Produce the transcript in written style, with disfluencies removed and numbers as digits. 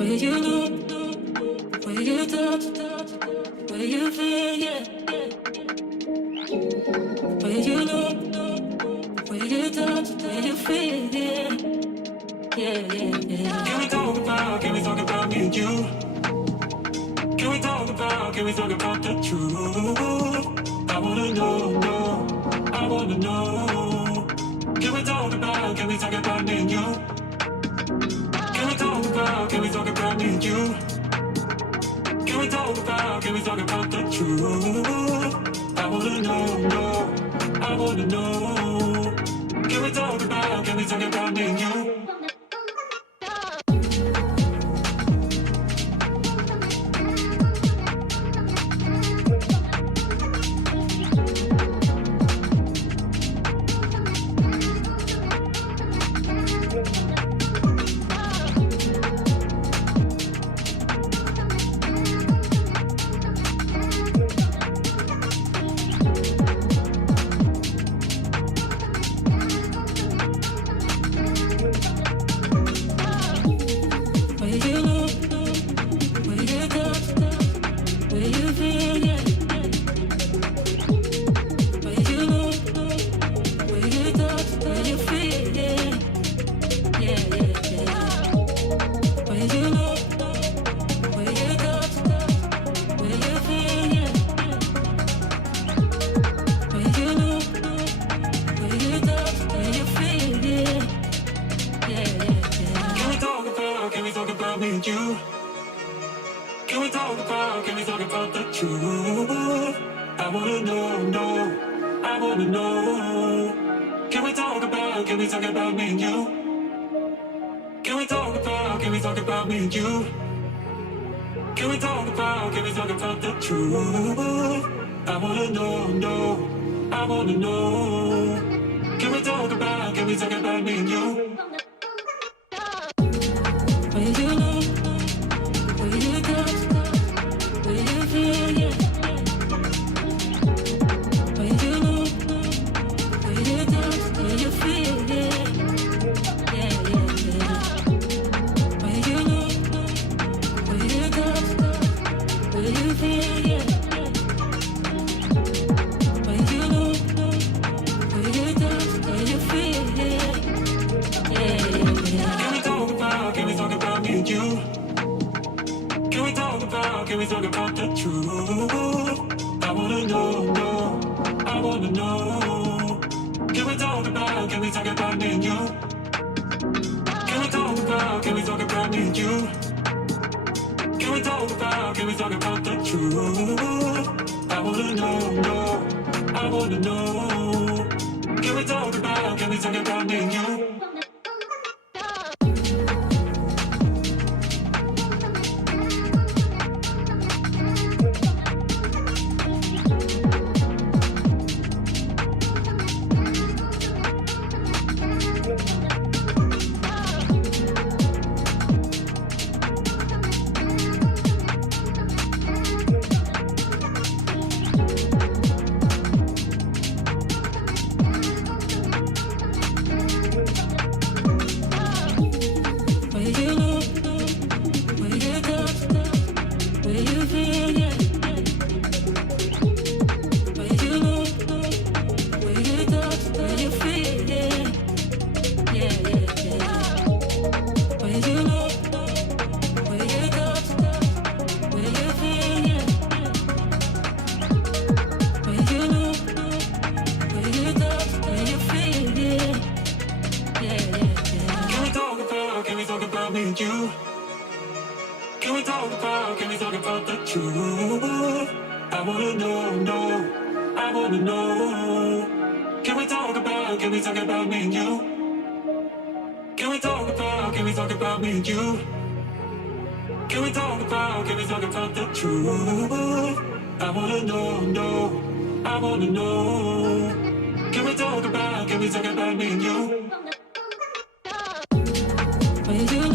Where you look, where you touch, where you feel, yeah. Where you look, where you touch, where you feel, yeah. Yeah. Can we talk about me and you? Can we talk about the truth? I wanna know, I wanna know. Can we talk about me and you? Can we talk about me and you? Can we talk about the truth? I wanna know, I wanna know. Can we talk about me and you? Can we talk about the truth? I wanna know, I wanna know. Can we talk about me and you? Can we talk about me and you? Can we talk about the truth? I wanna know, I wanna know. Can we talk about me and you? Where you look, where you touch, where you feel, yeah. Where you look, where you touch, where you feel, yeah. Where you look, where you touch, where you feel, yeah. Where you look, where you touch, where you feel, yeah. Can we talk about me and you? Can we talk about the truth? I wanna know, I wanna know. Can we talk about me and you? Can we talk about me and you? Can we talk about the truth? I wanna know, I wanna know. Can we talk about me and you? Can we talk about the truth? I wanna know, I wanna know. Can we talk about me and you? Can we talk about me and you? Can we talk about the truth? I wanna know, I wanna know. Can we talk about me and you? Where you